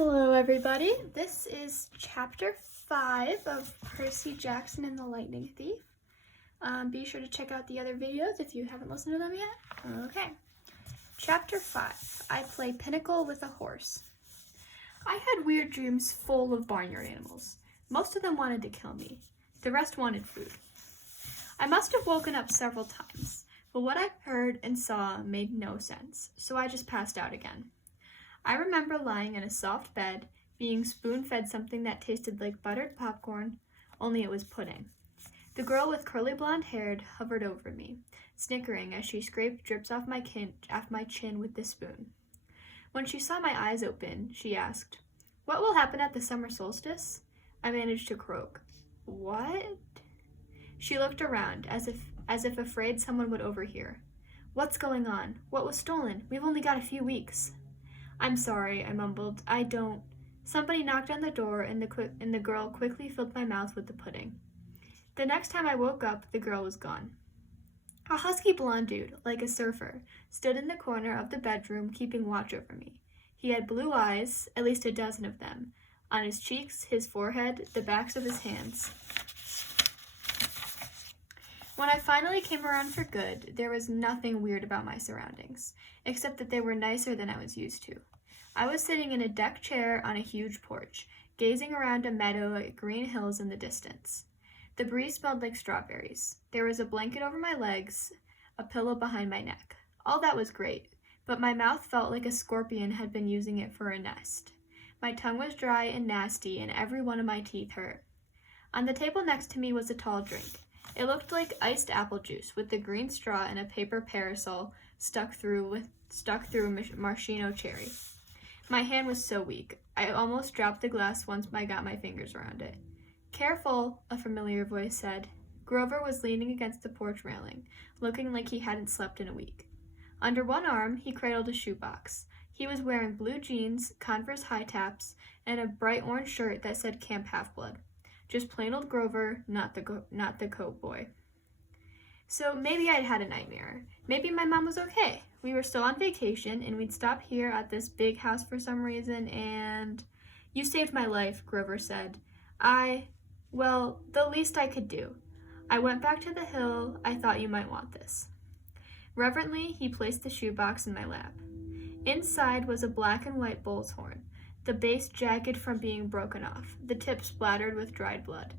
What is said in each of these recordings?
Hello everybody, this is chapter 5 of Percy Jackson and the Lightning Thief. Be sure to check out the other videos if you haven't listened to them yet. Okay, chapter 5, I play Pinnacle with a horse. I had weird dreams full of barnyard animals. Most of them wanted to kill me. The rest wanted food. I must have woken up several times, but what I heard and saw made no sense, so I just passed out again. I remember lying in a soft bed, being spoon-fed something that tasted like buttered popcorn, only it was pudding. The girl with curly blonde hair hovered over me, snickering as she scraped drips off my chin with the spoon. When she saw my eyes open, she asked, "What will happen at the summer solstice?" I managed to croak, "What?" She looked around, as if afraid someone would overhear. "What's going on? What was stolen? We've only got a few weeks." "I'm sorry," I mumbled. "I don't..." Somebody knocked on the door, and the girl quickly filled my mouth with the pudding. The next time I woke up, the girl was gone. A husky blonde dude, like a surfer, stood in the corner of the bedroom, keeping watch over me. He had blue eyes, at least a dozen of them, on his cheeks, his forehead, the backs of his hands. When I finally came around for good, there was nothing weird about my surroundings, except that they were nicer than I was used to. I was sitting in a deck chair on a huge porch, gazing around a meadow at green hills in the distance. The breeze smelled like strawberries. There was a blanket over my legs, a pillow behind my neck. All that was great, but my mouth felt like a scorpion had been using it for a nest. My tongue was dry and nasty, and every one of my teeth hurt. On the table next to me was a tall drink. It looked like iced apple juice with the green straw and a paper parasol stuck through maraschino cherry. My hand was so weak, I almost dropped the glass once I got my fingers around it. "Careful," a familiar voice said. Grover was leaning against the porch railing, looking like he hadn't slept in a week. Under one arm, he cradled a shoebox. He was wearing blue jeans, Converse high tops, and a bright orange shirt that said Camp Half-Blood. Just plain old Grover, not the coat boy. So maybe I'd had a nightmare. Maybe my mom was okay. We were still on vacation, and we'd stop here at this big house for some reason, and... "You saved my life," Grover said. Well, the least I could do. I went back to the hill. I thought you might want this." Reverently, he placed the shoebox in my lap. Inside was a black and white bull's horn, the base jagged from being broken off, the tip splattered with dried blood.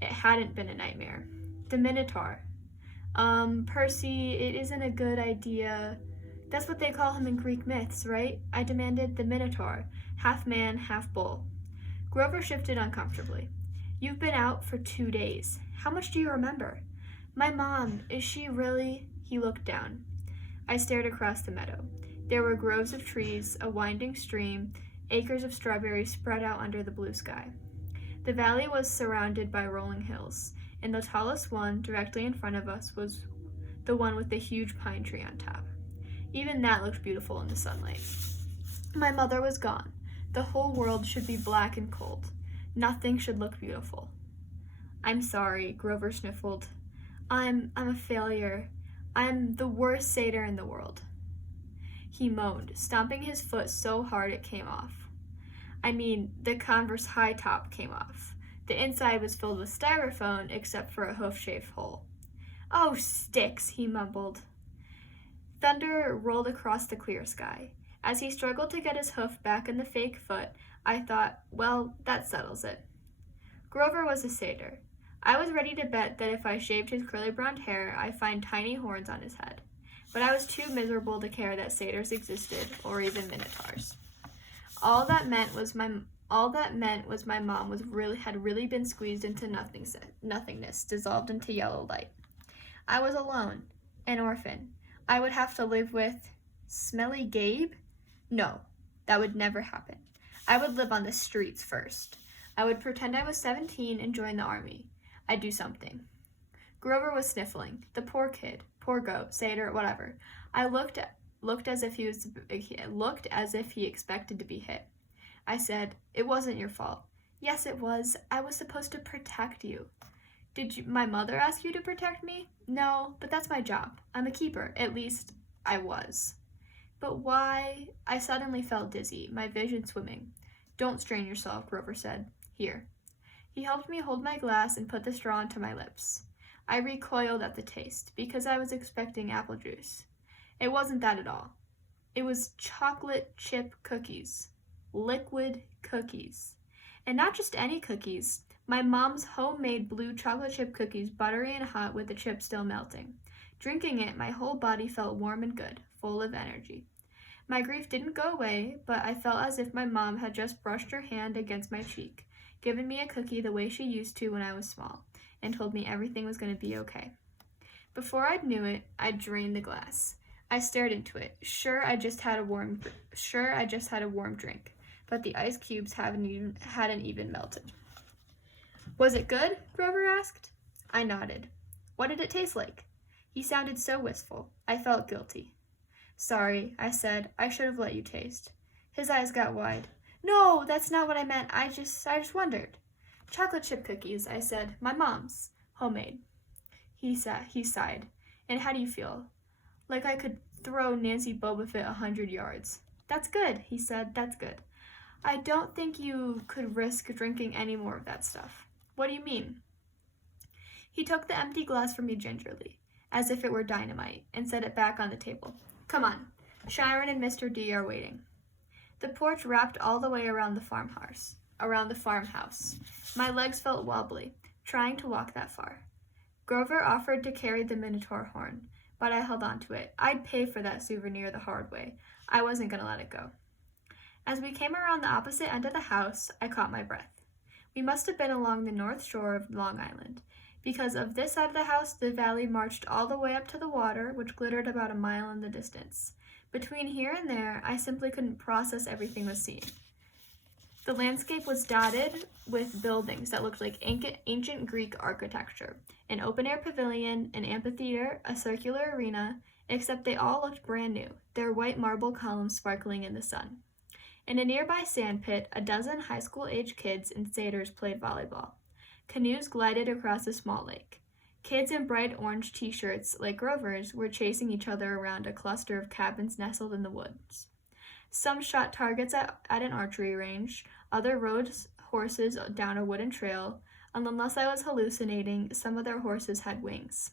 It hadn't been a nightmare. The Minotaur. Percy, it isn't a good idea." "That's what they call him in Greek myths, right?" I demanded. "The Minotaur, half man, half bull." Grover shifted uncomfortably. "You've been out for 2 days. How much do you remember?" "My mom, is she really..." He looked down. I stared across the meadow. There were groves of trees, a winding stream, acres of strawberries spread out under the blue sky. The valley was surrounded by rolling hills, and the tallest one, directly in front of us, was the one with the huge pine tree on top. Even that looked beautiful in the sunlight. My mother was gone. The whole world should be black and cold. Nothing should look beautiful. "I'm sorry," Grover sniffled. I'm a failure. I'm the worst satyr in the world." He moaned, stomping his foot so hard it came off. I mean, the Converse high top came off. The inside was filled with styrofoam except for a hoof-shaped hole. "Oh, sticks," he mumbled. Thunder rolled across the clear sky. As he struggled to get his hoof back in the fake foot, I thought, well, that settles it. Grover was a satyr. I was ready to bet that if I shaved his curly blonde hair, I'd find tiny horns on his head. But I was too miserable to care that satyrs existed, or even minotaurs. All that meant was my mom had really been squeezed into nothingness, dissolved into yellow light. I was alone, an orphan. I would have to live with Smelly Gabe? No, that would never happen. I would live on the streets first. I would pretend I was 17 and join the army. I'd do something. Grover was sniffling. The poor kid, poor goat, satyr, whatever. I looked as if he expected to be hit. I said, "It wasn't your fault." "Yes, it was. I was supposed to protect you." "Did my mother ask you to protect me?" "No, but that's my job. I'm a keeper. At least, I was." "But why?" I suddenly felt dizzy, my vision swimming. Don't strain yourself, Grover said. Here. He helped me hold my glass and put the straw onto my lips. I recoiled at the taste, because I was expecting apple juice. It wasn't that at all. It was chocolate chip cookies. Liquid cookies. And not just any cookies. My mom's homemade blue chocolate chip cookies, buttery and hot with the chip still melting. Drinking it, my whole body felt warm and good, full of energy. My grief didn't go away, but I felt as if my mom had just brushed her hand against my cheek, given me a cookie the way she used to when I was small, and told me everything was going to be okay. Before I knew it, I drained the glass. I stared into it. Sure, I just had a warm drink, but the ice cubes hadn't even melted. Was it good? Grover asked. I nodded. What did it taste like? He sounded so wistful. I felt guilty. Sorry, I said. I should have let you taste. His eyes got wide. No, that's not what I meant. I just wondered. Chocolate chip cookies, I said. My mom's. Homemade. He sighed. And how do you feel? Like I could throw Nancy Bobofit 100 yards. That's good, he said. That's good. I don't think you could risk drinking any more of that stuff. What do you mean? He took the empty glass from me gingerly, as if it were dynamite, and set it back on the table. Come on. Sharon and Mr. D are waiting. The porch wrapped all the way around the farmhouse. My legs felt wobbly, trying to walk that far. Grover offered to carry the Minotaur horn, but I held on to it. I'd pay for that souvenir the hard way. I wasn't going to let it go. As we came around the opposite end of the house, I caught my breath. We must have been along the north shore of Long Island, because of this side of the house, the valley marched all the way up to the water, which glittered about a mile in the distance. Between here and there, I simply couldn't process everything I was seeing. The landscape was dotted with buildings that looked like ancient Greek architecture, an open-air pavilion, an amphitheater, a circular arena, except they all looked brand new, their white marble columns sparkling in the sun. In a nearby sand pit, a dozen high school-age kids and satyrs played volleyball. Canoes glided across a small lake. Kids in bright orange t-shirts, like Grover's, were chasing each other around a cluster of cabins nestled in the woods. Some shot targets at an archery range, others rode horses down a wooden trail, and unless I was hallucinating, some of their horses had wings.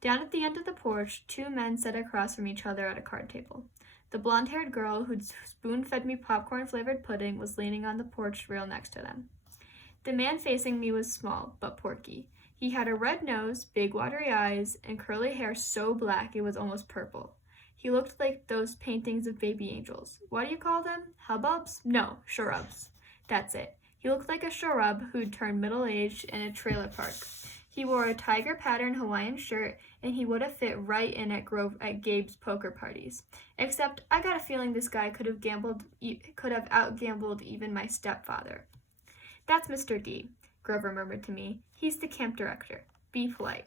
Down at the end of the porch, two men sat across from each other at a card table. The blonde-haired girl who'd spoon-fed me popcorn-flavored pudding was leaning on the porch rail next to them. The man facing me was small, but porky. He had a red nose, big watery eyes, and curly hair so black it was almost purple. He looked like those paintings of baby angels. What do you call them? Hubbubs? No, shrubs. That's it. He looked like a shrub who'd turned middle-aged in a trailer park. He wore a tiger-patterned Hawaiian shirt, and he would have fit right in at Gabe's poker parties. Except I got a feeling this guy could have out-gambled even my stepfather. That's Mr. D, Grover murmured to me. He's the camp director. Be polite.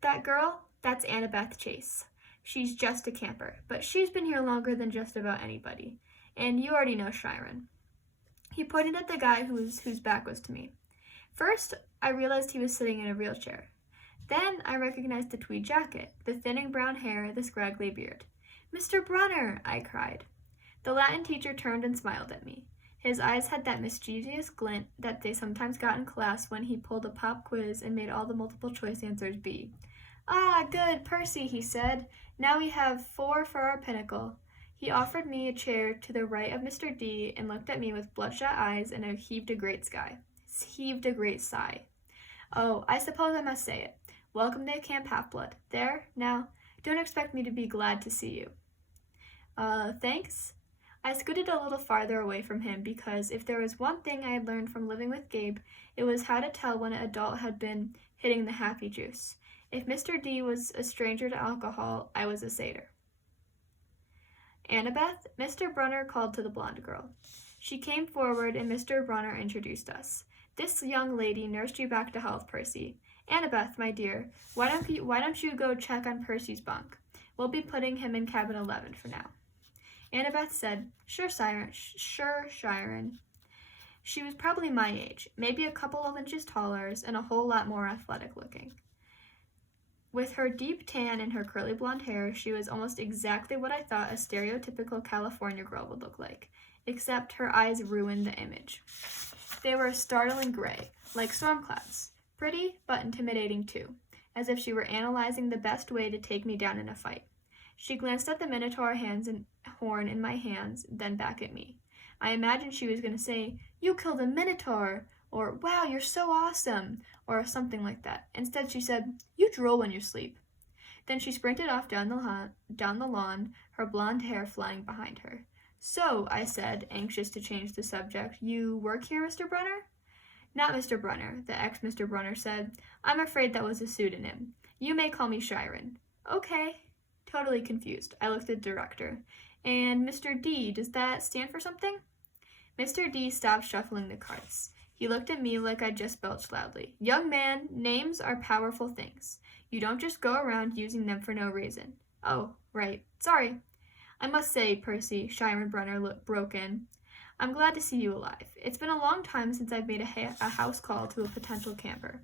That girl? That's Annabeth Chase. She's just a camper, but she's been here longer than just about anybody. And you already know Sharon. He pointed at the guy whose back was to me. First, I realized he was sitting in a wheelchair. Then I recognized the tweed jacket, the thinning brown hair, the scraggly beard. Mr. Brunner, I cried. The Latin teacher turned and smiled at me. His eyes had that mischievous glint that they sometimes got in class when he pulled a pop quiz and made all the multiple choice answers B. Ah, good, Percy, he said. Now we have 4 for our pinnacle. He offered me a chair to the right of Mr. D and looked at me with bloodshot eyes and heaved a great sigh. Oh, I suppose I must say it. Welcome to Camp Half-Blood. There, now, don't expect me to be glad to see you. Thanks? I scooted a little farther away from him because if there was one thing I had learned from living with Gabe, it was how to tell when an adult had been hitting the happy juice. If Mr. D was a stranger to alcohol, I was a satyr. Annabeth, Mr. Brunner called to the blonde girl. She came forward and Mr. Brunner introduced us. This young lady nursed you back to health, Percy. Annabeth, my dear, why don't you go check on Percy's bunk? We'll be putting him in cabin 11 for now. Annabeth said, Sure, Sharon. She was probably my age, maybe a couple of inches taller and a whole lot more athletic looking. With her deep tan and her curly blonde hair, she was almost exactly what I thought a stereotypical California girl would look like. except her eyes ruined the image. They were a startling gray, like storm clouds. Pretty, but intimidating too, as if she were analyzing the best way to take me down in a fight. She glanced at the Minotaur hands and horn in my hands, then back at me. I imagined she was going to say, "You killed a Minotaur," or "Wow, you're so awesome," or something like that. Instead, she said, "You drool when you sleep." Then she sprinted off down the lawn, her blonde hair flying behind her. "So," I said, anxious to change the subject, "you work here, Mr. Brunner?" "Not Mr. Brunner," the ex-Mr. Brunner said. "I'm afraid that was a pseudonym. You may call me Chiron." "Okay." Totally confused, I looked at the director. "And Mr. D, does that stand for something?" Mr. D stopped shuffling the cards. He looked at me like I'd just belched loudly. "Young man, names are powerful things. You don't just go around using them for no reason." "Oh, right. Sorry." "I must say, Percy," Chiron Brunner broke in, "I'm glad to see you alive. It's been a long time since I've made a house call to a potential camper.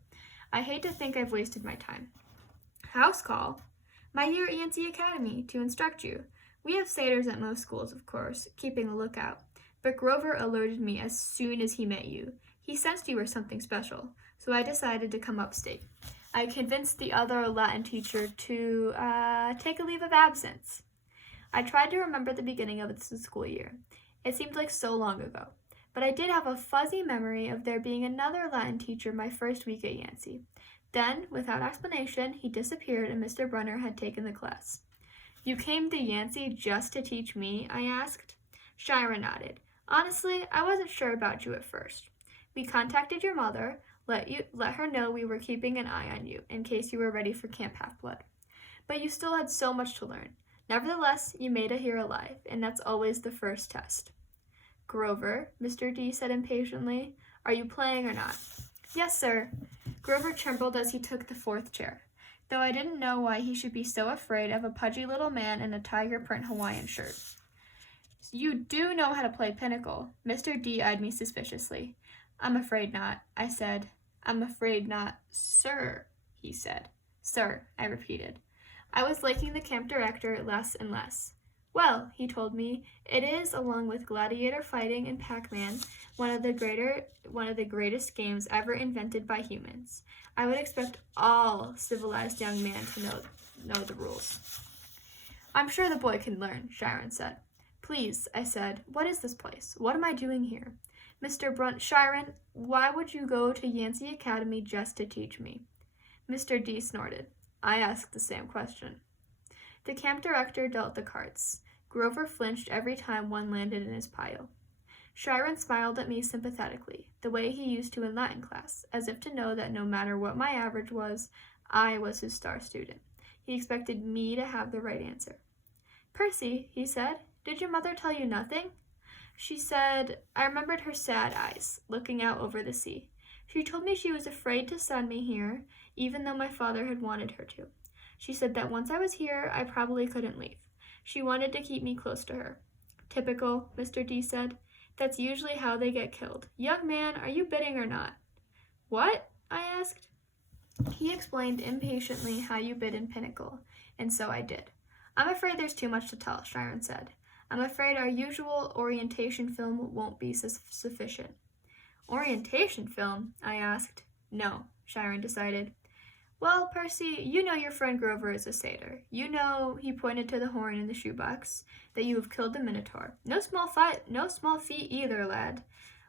I hate to think I've wasted my time." "House call?" "My year at Yancey Academy, to instruct you. We have satyrs at most schools, of course, keeping a lookout. But Grover alerted me as soon as he met you. He sensed you were something special, so I decided to come upstate. I convinced the other Latin teacher to take a leave of absence." I tried to remember the beginning of the school year. It seemed like so long ago. But I did have a fuzzy memory of there being another Latin teacher my first week at Yancey. Then, without explanation, he disappeared and Mr. Brunner had taken the class. "You came to Yancey just to teach me?" I asked. Chiron nodded. "Honestly, I wasn't sure about you at first. We contacted your mother, let her know we were keeping an eye on you, in case you were ready for Camp Half-Blood. But you still had so much to learn. Nevertheless, you made it here alive, and that's always the first test." "Grover," Mr. D said impatiently, "are you playing or not?" "Yes, sir." Grover trembled as he took the fourth chair, though I didn't know why he should be so afraid of a pudgy little man in a tiger print Hawaiian shirt. "You do know how to play Pinnacle." Mr. D eyed me suspiciously. "I'm afraid not," I said. "I'm afraid not, sir," he said. "Sir," I repeated. I was liking the camp director less and less. "Well," he told me, "it is, along with gladiator fighting and Pac-Man, one of the greatest games ever invented by humans. I would expect all civilized young men to know the rules." "I'm sure the boy can learn," Chiron said. "Please," I said, "what is this place? What am I doing here?" Chiron, why would you go to Yancey Academy just to teach me?" Mr. D snorted. I asked the same question. The camp director dealt the cards. Grover flinched every time one landed in his pile. Chiron smiled at me sympathetically, the way he used to in Latin class, as if to know that no matter what my average was, I was his star student. He expected me to have the right answer. "Percy," he said, "did your mother tell you nothing?" She said, I remembered her sad eyes, looking out over the sea. "She told me she was afraid to send me here, even though my father had wanted her to. She said that once I was here, I probably couldn't leave. She wanted to keep me close to her." "Typical," Mr. D said. "That's usually how they get killed. Young man, are you bidding or not?" "What?" I asked. He explained impatiently how you bid in Pinnacle, and so I did. "I'm afraid there's too much to tell," Chiron said. "I'm afraid our usual orientation film won't be sufficient." "Orientation film?" I asked. "No," Chiron decided. "Well, Percy, you know your friend Grover is a satyr. You know," he pointed to the horn in the shoebox, "that you have killed the Minotaur. No small feat either, lad.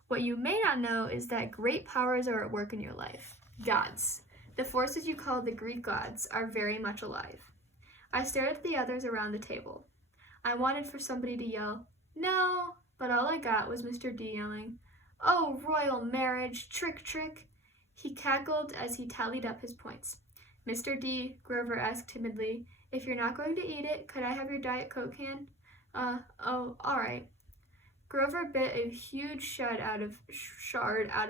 What you may not know is that great powers are at work in your life. Gods. The forces you call the Greek gods are very much alive." I stared at the others around the table. I wanted for somebody to yell, "No," but all I got was Mr. D yelling, "Oh, royal marriage, trick, trick." He cackled as he tallied up his points. "Mr. D," Grover asked timidly, "if you're not going to eat it, could I have your Diet Coke can?" Oh, all right." Grover bit a huge shard out of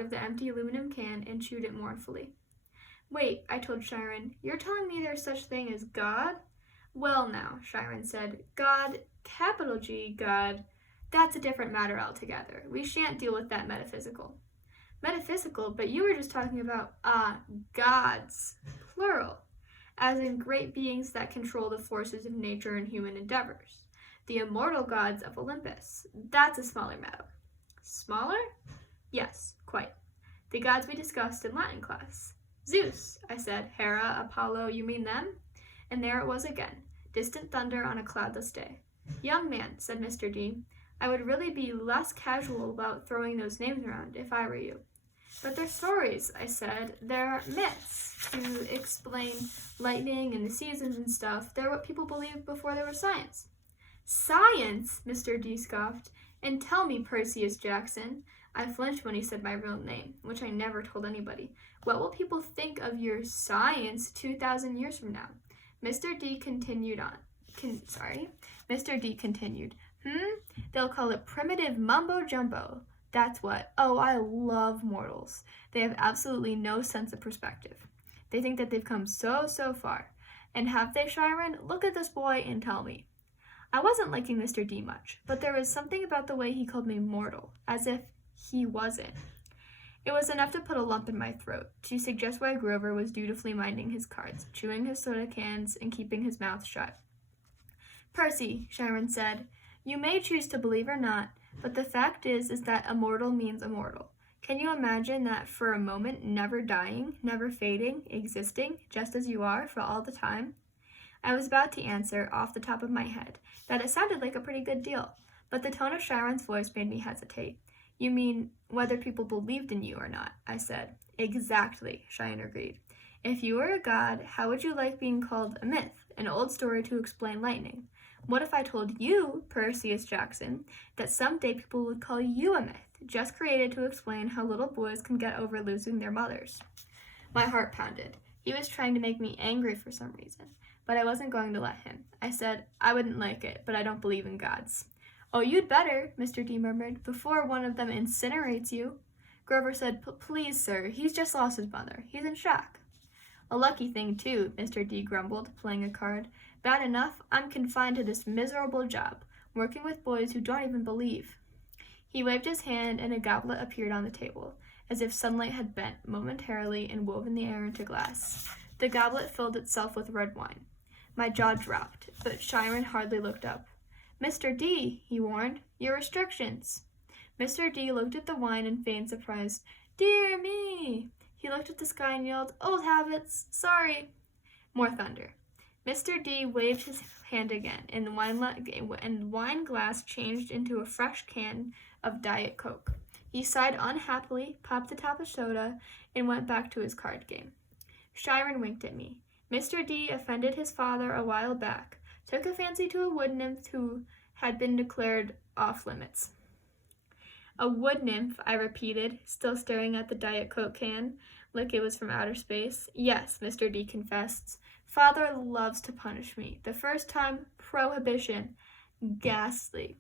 the empty aluminum can and chewed it mournfully. "Wait," I told Chiron, "you're telling me there's such thing as God?" "Well now," Chiron said, "God, capital G, God, that's a different matter altogether. We shan't deal with that metaphysical." "Metaphysical? But you were just talking about, gods, plural, as in great beings that control the forces of nature and human endeavors. The immortal gods of Olympus. That's a smaller matter. Smaller? Yes, quite. The gods we discussed in Latin class. Zeus, I said. Hera, Apollo, you mean them? And there it was again. Distant thunder on a cloudless day. Young man, said Mr. D, I would really be less casual about throwing those names around if I were you. But they're stories, I said. They're myths to explain lightning and the seasons and stuff. They're what people believed before there was science. Science, Mr. D scoffed. And tell me, Percy Jackson. I flinched when he said my real name, which I never told anybody. What will people think of your science 2,000 years from now? Mr. D continued. They'll call it primitive mumbo-jumbo. That's what. Oh, I love mortals. They have absolutely no sense of perspective. They think that they've come so far. And have they, Chiron? Look at this boy and tell me. I wasn't liking Mr. D much, but there was something about the way he called me mortal, as if he wasn't. It was enough to put a lump in my throat, to suggest why Grover was dutifully minding his cards, chewing his soda cans, and keeping his mouth shut. Percy, Chiron said, you may choose to believe or not, but the fact is that immortal means immortal. Can you imagine that for a moment, never dying, never fading, existing, just as you are for all the time? I was about to answer, off the top of my head, that it sounded like a pretty good deal, but the tone of Chiron's voice made me hesitate. You mean whether people believed in you or not, I said. Exactly, Chiron agreed. If you were a god, how would you like being called a myth, an old story to explain lightning? What if I told you, Percy Jackson, that someday people would call you a myth, just created to explain how little boys can get over losing their mothers? My heart pounded. He was trying to make me angry for some reason, but I wasn't going to let him. I said, I wouldn't like it, but I don't believe in gods. Oh, you'd better, Mr. D murmured, before one of them incinerates you. Grover said, please, sir, he's just lost his mother. He's in shock. A lucky thing, too, Mr. D grumbled, playing a card. Bad enough, I'm confined to this miserable job, working with boys who don't even believe. He waved his hand, and a goblet appeared on the table, as if sunlight had bent momentarily and woven the air into glass. The goblet filled itself with red wine. My jaw dropped, but Chiron hardly looked up. Mr. D, he warned, your restrictions. Mr. D looked at the wine in feigned surprise. Dear me! He looked at the sky and yelled, old habits, sorry. More thunder. Mr. D waved his hand again, and the wine glass changed into a fresh can of Diet Coke. He sighed unhappily, popped the top of soda, and went back to his card game. Chiron winked at me. Mr. D offended his father a while back, took a fancy to a wood nymph who had been declared off-limits. A wood nymph, I repeated, still staring at the Diet Coke can, like it was from outer space. Yes, Mr. D confessed. Father loves to punish me. The first time, prohibition. Ghastly.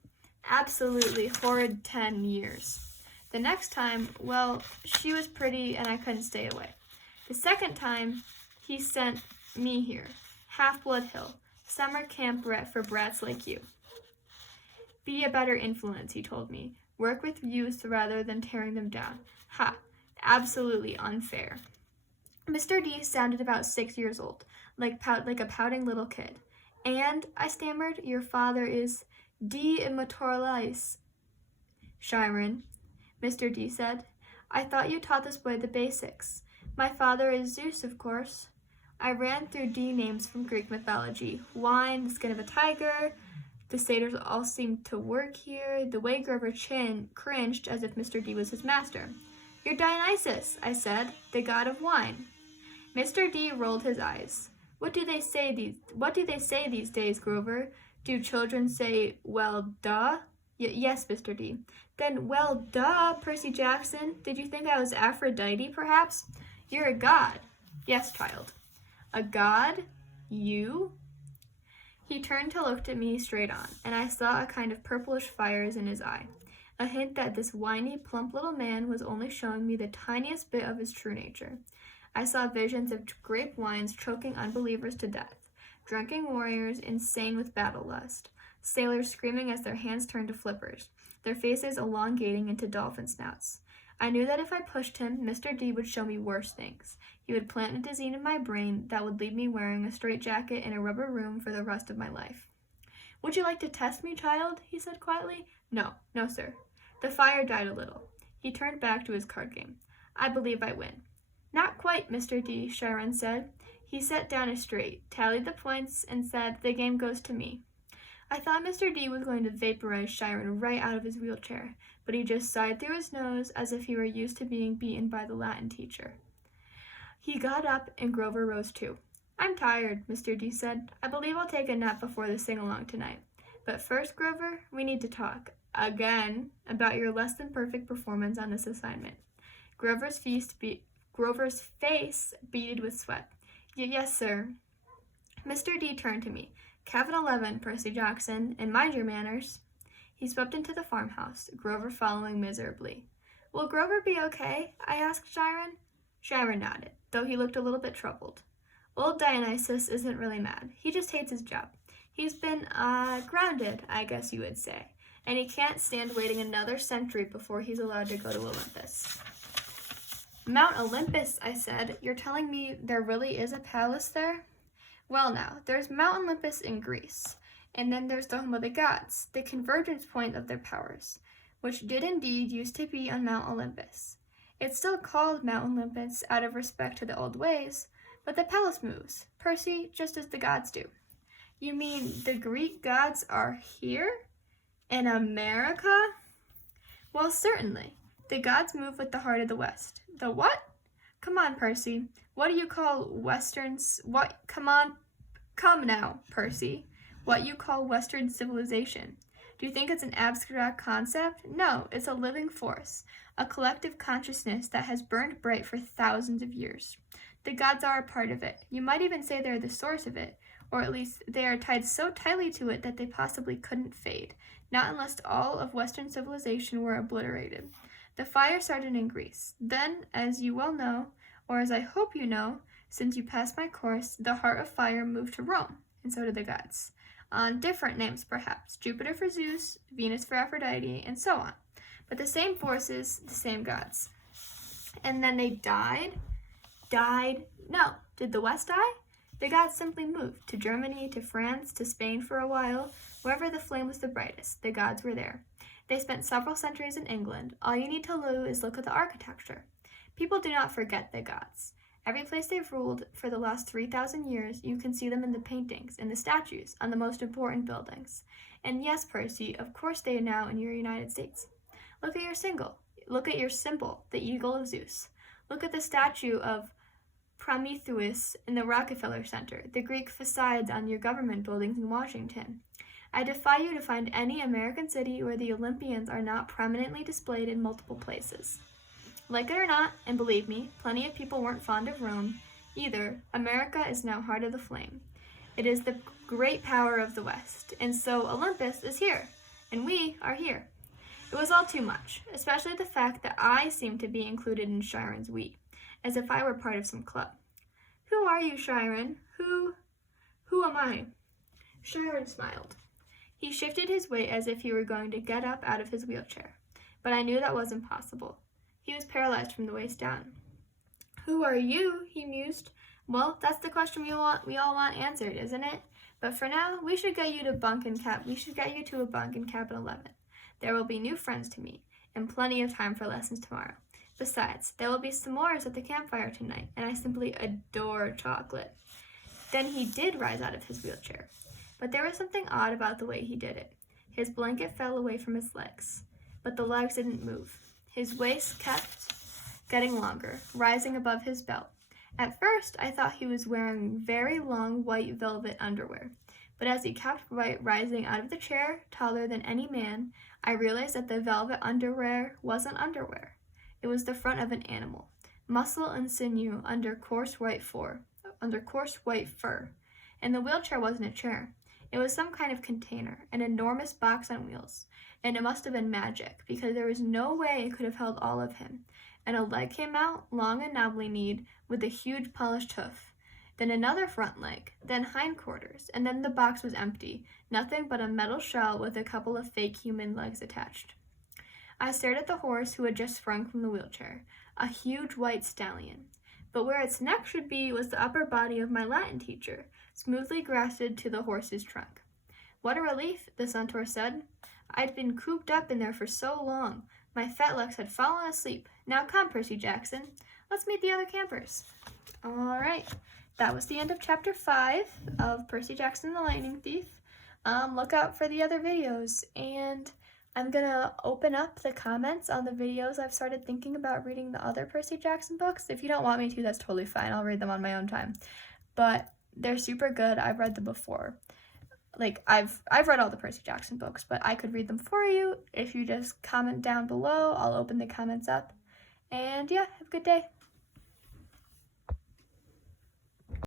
Absolutely horrid 10 years. The next time, well, she was pretty and I couldn't stay away. The second time, he sent me here. Half-Blood Hill. Summer camp for brats like you. Be a better influence, he told me. Work with youth rather than tearing them down. Ha! Absolutely unfair. Mr. D sounded about 6 years old, like a pouting little kid. And, I stammered, your father is immortalized. Chiron, Mr. D said. I thought you taught this boy the basics. My father is Zeus, of course. I ran through D names from Greek mythology. Wine, the skin of a tiger. The satyrs all seemed to work here. The way Grover cringed as if Mr. D was his master. You're Dionysus, I said, the god of wine. Mr. D rolled his eyes. What do they say these days, Grover? Do children say, well, duh? Yes, Mr. D. Then, well, duh, Percy Jackson. Did you think I was Aphrodite, perhaps? You're a god. Yes, child. A god? You? He turned to look at me straight on, and I saw a kind of purplish fires in his eye, a hint that this whiny, plump little man was only showing me the tiniest bit of his true nature. I saw visions of grape wines choking unbelievers to death, drunken warriors insane with battle lust, sailors screaming as their hands turned to flippers, their faces elongating into dolphin snouts. I knew that if I pushed him, Mr. D would show me worse things. He would plant a disease in my brain that would leave me wearing a straitjacket in a rubber room for the rest of my life. "Would you like to test me, child?" he said quietly. "No, no, sir." The fire died a little. He turned back to his card game. "I believe I win." "Not quite, Mr. D," Chiron said. He set down a straight, tallied the points, and said, "The game goes to me." I thought Mr. D was going to vaporize Chiron right out of his wheelchair, but he just sighed through his nose as if he were used to being beaten by the Latin teacher. He got up, and Grover rose too. "I'm tired," Mr. D said. "I believe I'll take a nap before the sing-along tonight. But first, Grover, we need to talk, again, about your less-than-perfect performance on this assignment." Grover's face beaded with sweat. Yes, sir." Mr. D turned to me. "Cabin 11, Percy Jackson, and mind your manners." He swept into the farmhouse, Grover following miserably. "Will Grover be okay?" I asked Chiron. Chiron nodded, though he looked a little bit troubled. "Old Dionysus isn't really mad. He just hates his job. He's been, grounded, I guess you would say, and he can't stand waiting another century before he's allowed to go to Olympus." "Mount Olympus," I said. "You're telling me there really is a palace there?" "Well now, there's Mount Olympus in Greece, and then there's the home of the gods, the convergence point of their powers, which did indeed used to be on Mount Olympus. It's still called Mount Olympus out of respect to the old ways, but the palace moves, Percy, just as the gods do." "You mean the Greek gods are here? In America?" "Well, certainly. The gods move with the heart of the West." "The what?" "Come on, Percy. What do you call Westerns? What? Come now, Percy. What you call Western civilization? Do you think it's an abstract concept? No, it's a living force, a collective consciousness that has burned bright for thousands of years. The gods are a part of it. You might even say they're the source of it, or at least they are tied so tightly to it that they possibly couldn't fade, not unless all of Western civilization were obliterated. The fire started in Greece. Then, as you well know, or as I hope you know, since you passed my course, the heart of fire moved to Rome, and so did the gods. On different names, perhaps. Jupiter for Zeus, Venus for Aphrodite, and so on. But the same forces, the same gods. And then they died? No. Did the West die? The gods simply moved to Germany, to France, to Spain for a while. Wherever the flame was the brightest, the gods were there. They spent several centuries in England. All you need to do is look at the architecture. People do not forget the gods. Every place they've ruled for the last 3,000 years, you can see them in the paintings, in the statues, on the most important buildings. And yes, Percy, of course they are now in your United States. Look at your symbol, the eagle of Zeus. Look at the statue of Prometheus in the Rockefeller Center, the Greek facades on your government buildings in Washington. I defy you to find any American city where the Olympians are not prominently displayed in multiple places. Like it or not, and believe me, plenty of people weren't fond of Rome either, America is now heart of the flame. It is the great power of the West, and so Olympus is here, and we are here. It was all too much, especially the fact that I seemed to be included in Chiron's we, as if I were part of some club. Who are you, Chiron? Who am I? Chiron smiled. He shifted his weight as if he were going to get up out of his wheelchair, but I knew that wasn't possible. He was paralyzed from the waist down. Who are you? He mused. Well, that's the question we all want answered, isn't it? But for now, we should get you to a bunk in cabin 11. There will be new friends to meet, and plenty of time for lessons tomorrow. Besides, there will be s'mores at the campfire tonight, and I simply adore chocolate. Then he did rise out of his wheelchair, but there was something odd about the way he did it. His blanket fell away from his legs, but the legs didn't move. His waist kept getting longer, rising above his belt. At first, I thought he was wearing very long white velvet underwear, but as he kept rising out of the chair, taller than any man, I realized that the velvet underwear wasn't underwear. It was the front of an animal, muscle and sinew under coarse white fur, and the wheelchair wasn't a chair. It was some kind of container, an enormous box on wheels, and it must have been magic, because there was no way it could have held all of him. And a leg came out, long and knobbly-kneed, with a huge polished hoof. Then another front leg, then hindquarters, and then the box was empty, nothing but a metal shell with a couple of fake human legs attached. I stared at the horse who had just sprung from the wheelchair, a huge white stallion. But where its neck should be was the upper body of my Latin teacher, smoothly grafted to the horse's trunk. "What a relief," the centaur said. "I'd been cooped up in there for so long. My fetlux had fallen asleep. Now come, Percy Jackson. Let's meet the other campers." All right. That was the end of chapter 5 of Percy Jackson and the Lightning Thief. Look out for the other videos, and I'm going to open up the comments on the videos. I've started thinking about reading the other Percy Jackson books. If you don't want me to, that's totally fine. I'll read them on my own time. But they're super good. I've read them before. Like, I've read all the Percy Jackson books, but I could read them for you. If you just comment down below, I'll open the comments up. And yeah, have a good day.